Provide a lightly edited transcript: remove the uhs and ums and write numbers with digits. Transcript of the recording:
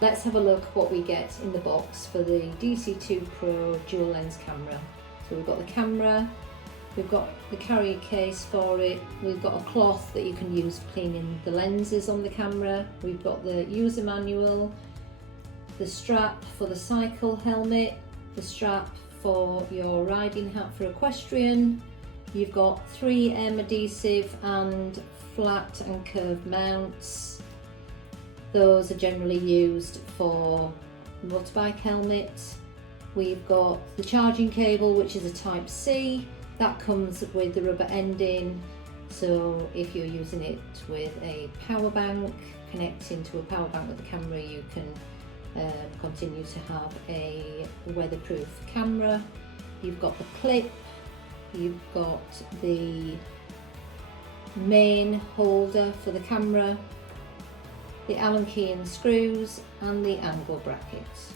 Let's have a look what we get in the box for the DC2 Pro dual lens camera. So we've got the camera, we've got the carrier case for it, we've got a cloth that you can use for cleaning the lenses on the camera, we've got the user manual, the strap for the cycle helmet, the strap for your riding hat for equestrian, you've got 3M adhesive and flat and curved mounts. Those are generally used for motorbike helmets. We've got the charging cable, which is a Type C. That comes with the rubber ending, so if you're using it with a power bank, connecting to a power bank with the camera, you can continue to have a weatherproof camera. You've got the clip, you've got the main holder for the camera, the Allen key and screws, and the angle brackets.